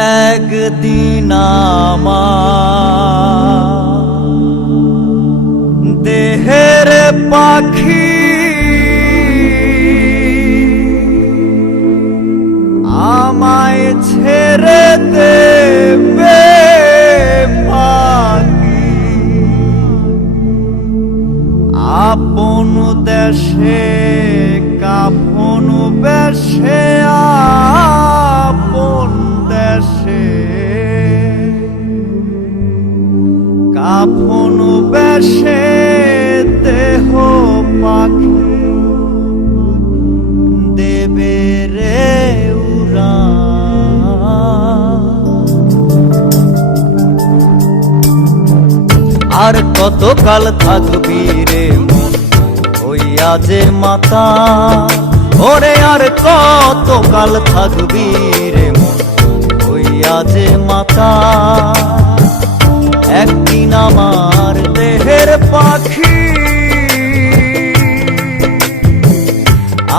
একদিন আমার দেহের পাখি আমায় ছেড়ে দেবে পাখি আপন দেশে কাফন বেশে আপন দেশে কাফন বেশে দেহ পাখি দেবে রে আর কতকাল থাকবি রে মন হইয়া যে মাতা ওরে আর কতকাল থাকবি রে মন হইয়া যে মাতা একদিন আমার দেহের পাখি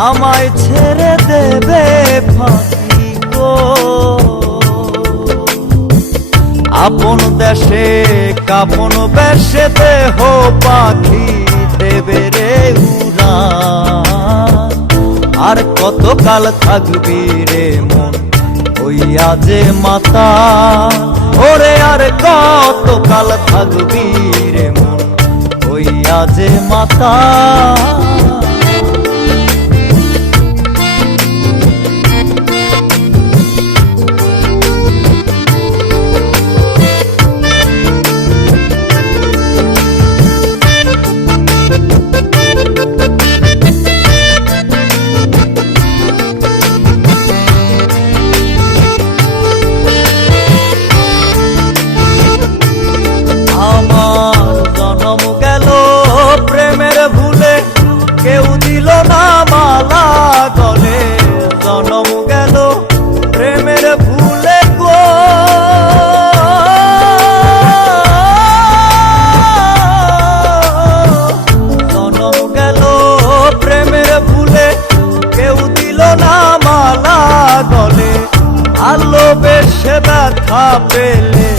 আমায় ছেড়ে দেবে ফাঁকি গো আপন দেশে কাপন বেশে দেহ পাখি দেবে রে উড়ান আর কতকাল থাকবি রে মন হইয়া যে মাতা ওরে আর কতকাল থাকবি রে মন হইয়া যে মাতা কেউ দিল না মালা গলে জনম গেল প্রেমের ভুলে গো জনম গেল প্রেমের ভুলে কেউ দিল না মালা গলে আলো বেশে ব্যথা পেলে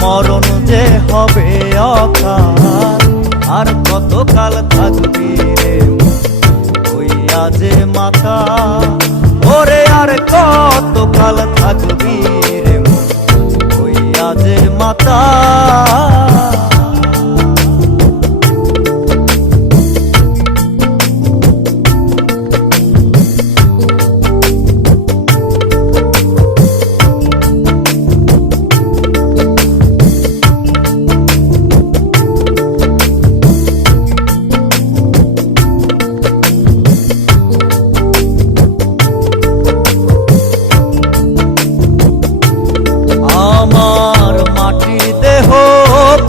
মরণ যে হবে অকাল আর কতকাল থাকবি রে হইয়া যে মাতা ওরে আর কতকাল থাকবি রে হইয়া যে মাতা আমার মাটি দেহ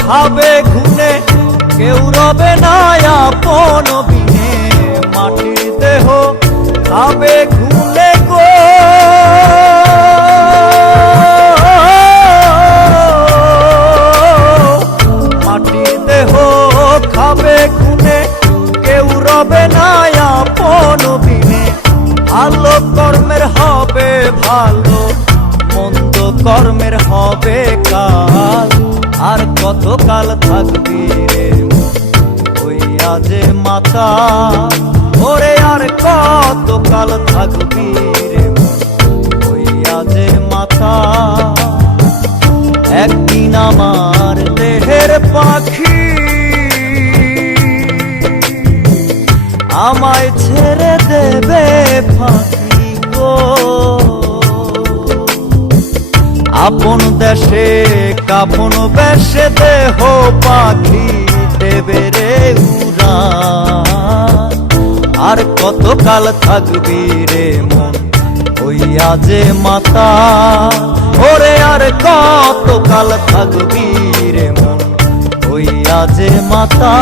খাবে ঘুনে কেউ রবে না আপন বিনে মাটির দেহ খাবে ঘুনে গো মাটির দেহ খাবে ঘুনে কেউ রবে না আপন বিনে ভালো কর্মের হবে ভালো মন্দ কর্মের হবে কাল আর কতকাল থাকবি রে হইয়া যে মাতা ওরে আর কতকাল থাকবি রে হইয়া যে মাতা একদিন আমার দেহের পাখি আমায় ছেড়ে দেবে ফাঁকি গো আপন দেশে কাফন বেশে দেহ পাখি দেবে রে উড়ান আর কতকাল থাকবি রে মন হইয়া যে মাতা ওরে আর কতকাল থাকবি রে মন হইয়া যে মাতা।